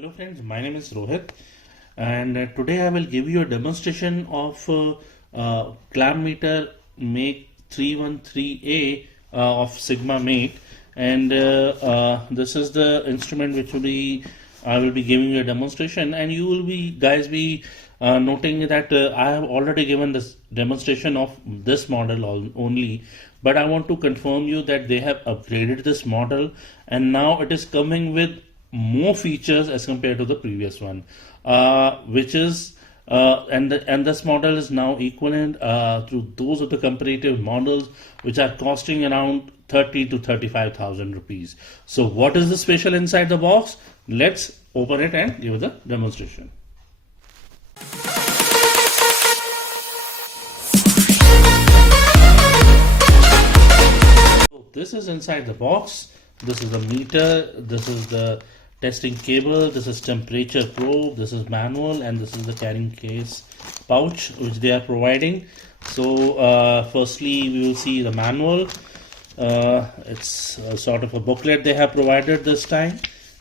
Hello friends, my name is Rohit and today I will give you a demonstration of clamp meter make 313A of Sigma Mate, and this is the instrument which I will be giving you a demonstration, and you will be guys noting that I have already given this demonstration of this model only, but I want to confirm you that they have upgraded this model and now it is coming with more features as compared to the previous one, which is and this model is now equivalent to those of the comparative models which are costing around 30 to 35,000 rupees. So what is the special inside the box? Let's open it and give the demonstration. So this is inside the box. This is the meter, this is the testing cable, this is temperature probe, this is manual, and this is the carrying case pouch which they are providing. So firstly we will see the manual. It's a sort of a booklet they have provided this time,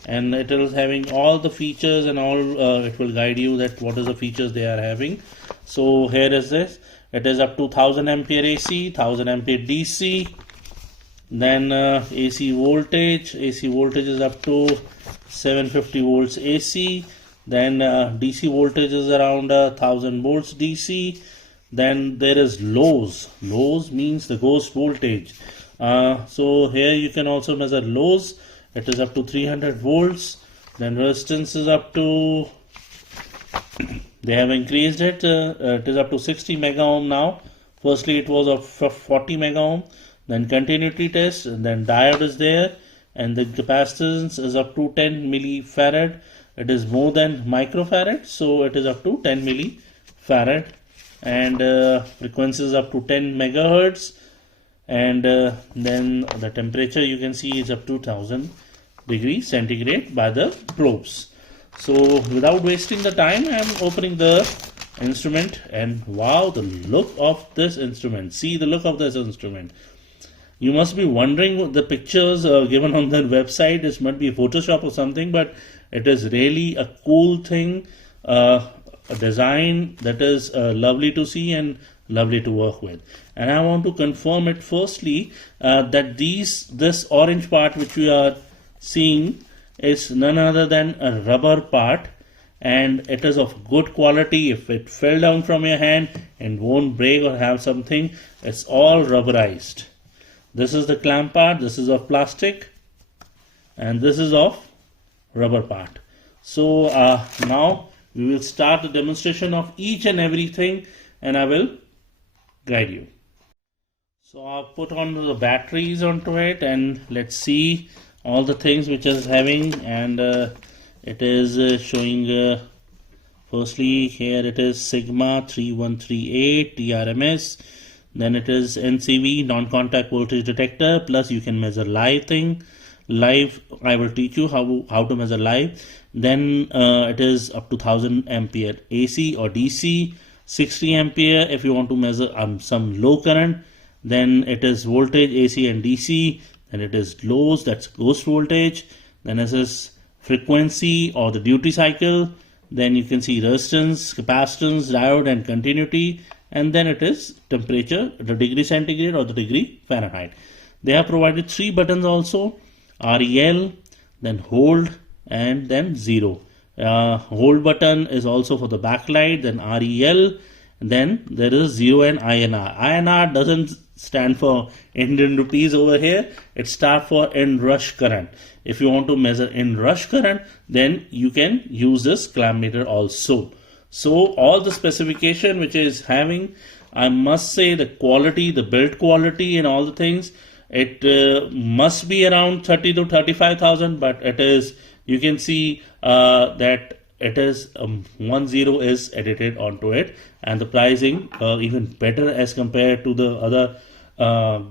and it is having all the features and all. It will guide you that what is the features they are having. So here is this. It is up to 1000 ampere AC, 1000 ampere DC. Then AC voltage is up to 750 volts AC. Then DC voltage is around 1000 volts DC. Then there is lows means the ghost voltage. So here you can also measure lows. It is up to 300 volts. Then resistance is up to, they have increased it, it is up to 60 mega ohm now. Firstly it was of 40 mega ohm. Then continuity test, and then diode is there, and the capacitance is up to 10 millifarad. It is more than microfarad, so it is up to 10 millifarad, and frequency is up to 10 megahertz, and then the temperature you can see is up to 1000 degrees centigrade by the probes. So without wasting the time, I am opening the instrument, and wow, the look of this instrument. See the look of this instrument. You must be wondering what the pictures given on the website. It might be Photoshop or something, but it is really a cool thing, a design that is lovely to see and lovely to work with. And I want to confirm it firstly that this orange part which we are seeing is none other than a rubber part, and it is of good quality. If it fell down from your hand and won't break or have something, it's all rubberized. This is the clamp part, this is of plastic, and this is of rubber part. So now we will start the demonstration of each and everything, and I will guide you. So I'll put on the batteries onto it, and let's see all the things which is having, and it is showing firstly here it is Sigma 3138 TRMS. Then it is NCV, non-contact voltage detector, plus you can measure live thing. Live, I will teach you how to measure live. Then it is up to 1000 ampere AC or DC, 60 ampere if you want to measure some low current. Then it is voltage AC and DC. Then it is lows, that's ghost voltage. Then it is frequency or the duty cycle. Then you can see resistance, capacitance, diode, and continuity. And then it is temperature, the degree centigrade or the degree Fahrenheit. They have provided 3 buttons also, REL, then hold, and then 0. Hold button is also for the backlight, then REL, then there is 0 and INR. INR doesn't stand for Indian rupees over here, it stands for in-rush current. If you want to measure in-rush current, then you can use this clamp meter also. So all the specification which is having, I must say the quality, the build quality and all the things, it must be around 30 to 35,000, but it is, you can see that it is 10 is edited onto it, and the pricing even better as compared to the other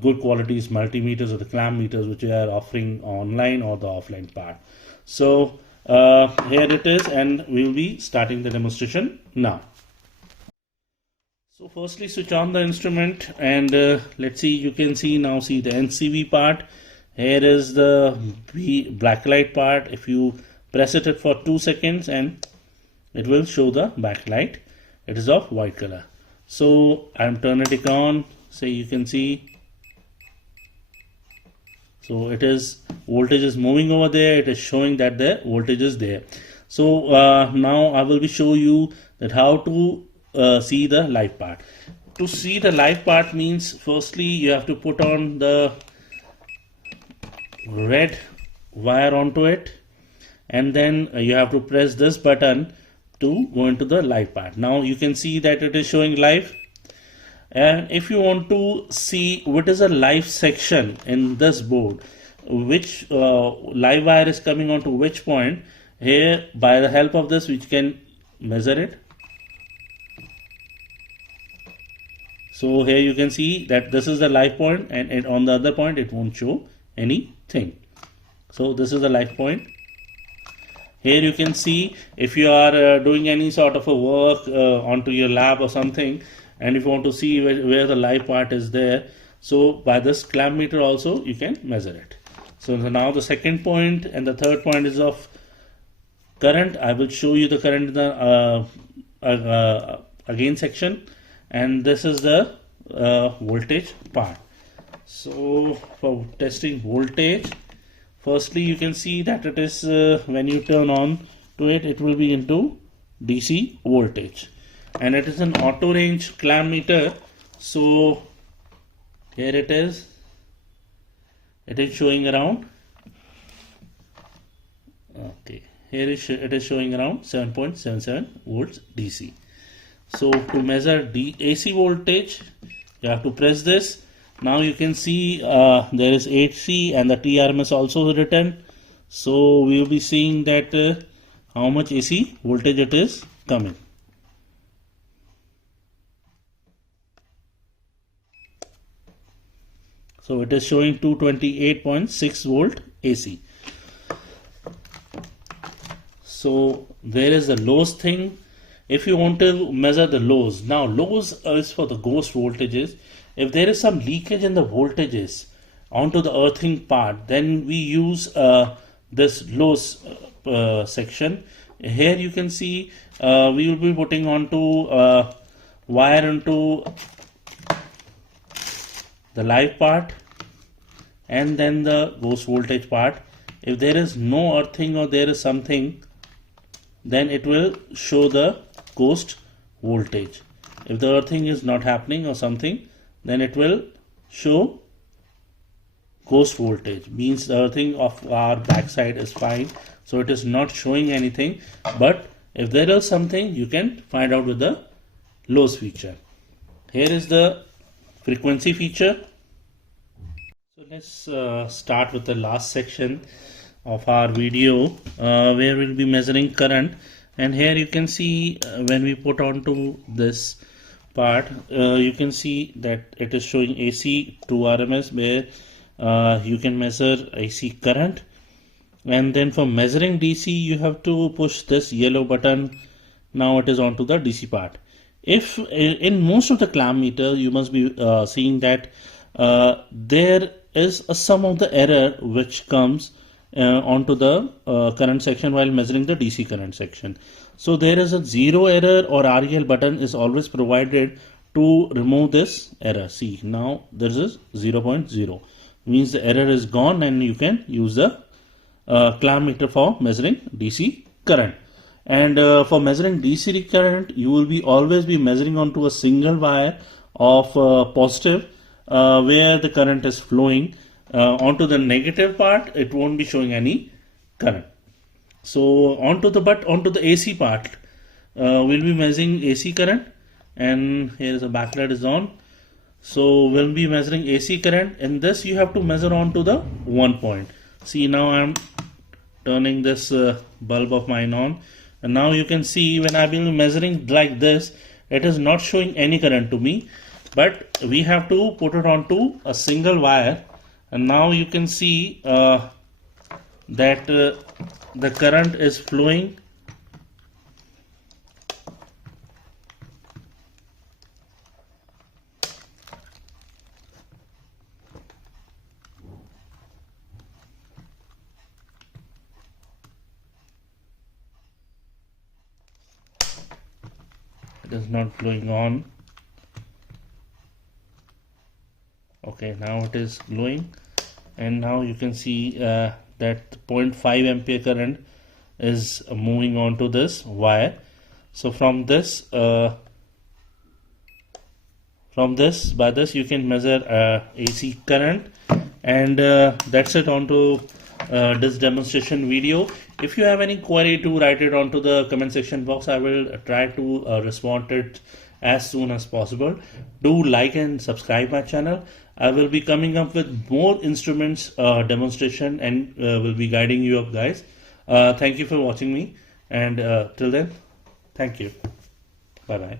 good qualities multimeters or the clamp meters which they are offering online or the offline part. So here it is, and we will be starting the demonstration now. So firstly switch on the instrument, and let's see, you can see now, see the NCV part. Here is the blacklight part. If you Press it for 2 seconds and it will show the backlight. It is of white color. So I'm turning it on, so you can see. So it is, voltage is moving over there. It is showing that the voltage is there. So now I will be show you that how to see the live part. To see the live part means, firstly you have to put on the red wire onto it, and then you have to press this button to go into the live part. Now you can see that it is showing live. And if you want to see what is a live section in this board, which live wire is coming onto which point, here by the help of this we can measure it. So here you can see that this is the live point, and on the other point it won't show anything. So this is the live point. Here you can see if you are doing any sort of a work onto your lab or something, and if you want to see where the live part is there, so by this clamp meter also you can measure it. So now the second point and the third point is of current. I will show you the current in the again section, and this is the voltage part. So for testing voltage, firstly you can see that it is when you turn on to it, it will be into DC voltage, and it is an Autorange clamp meter. So here it is showing around, okay, here it is showing around 7.77 volts DC. So to measure AC voltage, you have to press this. Now you can see there is 8C and the TRMS also written. So we will be seeing that how much AC voltage it is coming. So it is showing 228.6 volt AC. So there is the lows thing. If you want to measure the lows, now lows is for the ghost voltages. If there is some leakage in the voltages onto the earthing part, then we use this lows section. Here you can see we will be putting onto wire into the live part and then the ghost voltage part. If there is no earthing or there is something, then it will show the ghost voltage. If the earthing is not happening or something, then it will show ghost voltage, means the earthing of our backside is fine, so it is not showing anything. But if there is something, you can find out with the lows feature. Here is the frequency feature. So let's start with the last section of our video where we'll be measuring current. And here you can see when we put onto this part, you can see that it is showing AC to RMS, where you can measure AC current. And then for measuring DC, you have to push this yellow button. Now it is onto the DC part. If in most of the clamp meter, you must be seeing that there is a sum of the error which comes onto the current section while measuring the DC current section. So there is a zero error or REL button is always provided to remove this error. See, now there is 0.0, means the error is gone and you can use the clamp meter for measuring DC current. And for measuring DC current, you will be always be measuring onto a single wire of positive where the current is flowing. Onto the negative part, it won't be showing any current. So onto the AC part, we'll be measuring AC current, and here is the backlight is on. So we'll be measuring AC current. In this, you have to measure onto the 1 point. See, now I'm turning this bulb of mine on, and now you can see when I've been measuring like this, it is not showing any current to me. But we have to put it onto a single wire. And now you can see that the current is flowing. It is not glowing on. Okay, now it is glowing, and now you can see that 0.5 ampere current is moving on to this wire. So from this by this you can measure AC current, and that's it onto this demonstration video. If you have any query, to write it onto the comment section box. I will try to respond to it as soon as possible. Do like and subscribe my channel. I will be coming up with more instruments demonstration, and will be guiding you up, guys. Thank you for watching me, and till then, thank you. Bye bye.